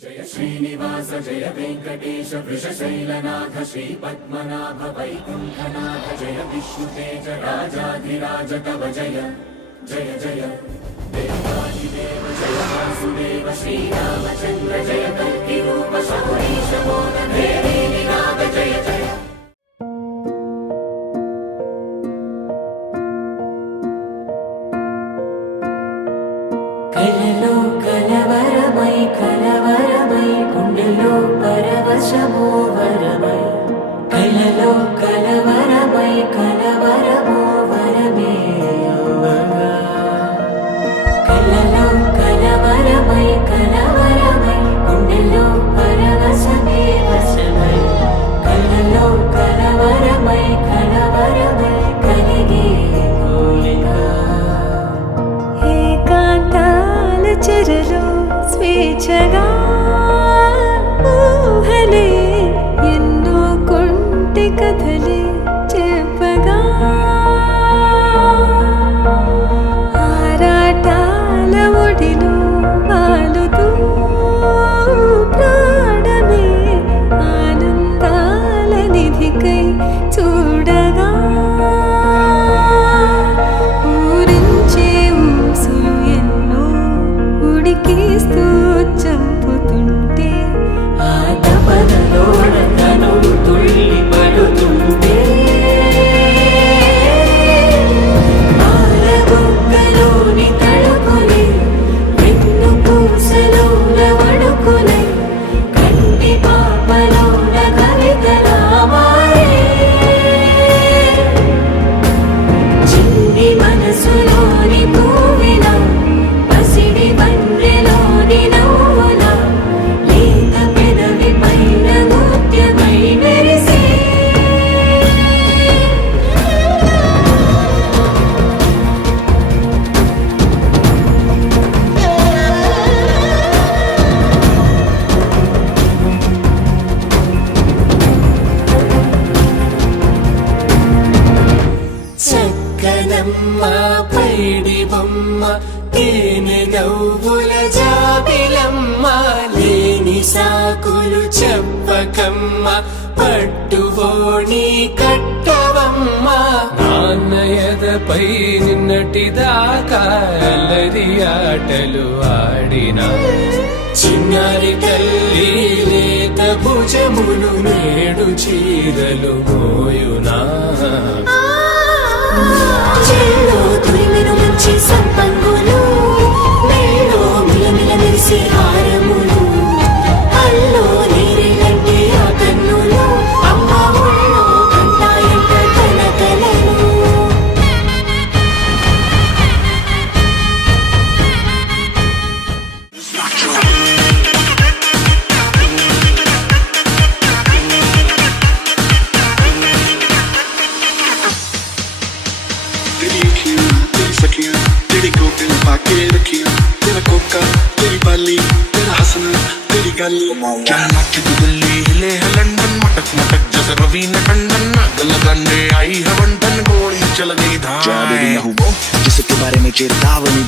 जय श्रीनिवास जय वेंकटेश वृषशैलनाथ श्रीपद्मनाभ वैकुंठनाथ जय विष्णुतेज राजाधिराज तव जय जय जय देवादिदेव जय वासुदेव श्रीरामचंद्र जय कल्किरूप शौरीश मोदन देवी निनाद जय जय। కలలో కలవరమై కలవరమై గుండెలో పరవశమో వరమై కలలో కలవరమై కలవరమో వరమే అవ్వగా కలలో కలవరమై కలవరమై గుండెలో పరవశమే వశమై కలలో కలవరమై కలవరమై కలిగే కోరిక చెరలో స్వేచ్ఛగా ఊహలే ఎన్నో కొంటి కథలే చెప్పగా ఆరాటాల ఒడిలో వాలుతూ ప్రాణమే ఆనందాల నిధికై చూడగా ఉడికిస్తూ చంపుతుంటే ఆ తపనలో తనువు తుళ్ళి పడుతుంటే పాలబుగ్గలోని తడుకులే వెన్ను పూసలోన వడుకులే కంటి పాపలోన కవితలా మారే చిన్ని మనసులోని పూవిలా పసిడి బండ్రెలోని నవ్వులా లేత పెదవి పైన ముత్యమై మెరిసే చక్కనమ్మ పైడి బొమ్మ తేనె నవ్వుల జాబిలమ్మ లేని సాకులు చెప్పకమ్మ పట్టువోణి కట్టవమ్మ నాన్నయదపై నిన్నటిదాకా అల్లరి ఆటలు ఆడిన చిన్నారి తల్లి లేత భుజములు నేడు చీరలు మోయునా చెల్లో తురిమెను మంచి సంపంగులు మెళ్ళో మిలమిల మెరిసే హారములు అల్లో నీరెళ్ళంటే ఆ కన్నులు అమ్మ ఒళ్ళో కంటాయంట తన కలలు तेरी अखियाँ तेरी सखियाँ तेरी कोकिल पाके रखियाँ तेरा कोका तेरी बाली तेरा हंसना तेरी गाली क्या नाक की दिल्ली हिले है लंदन मटक मटक जैसे रवीना टंडन नागल लगाने आई है वंटन गोली चल गई धार जिसके बारे में चेतावनी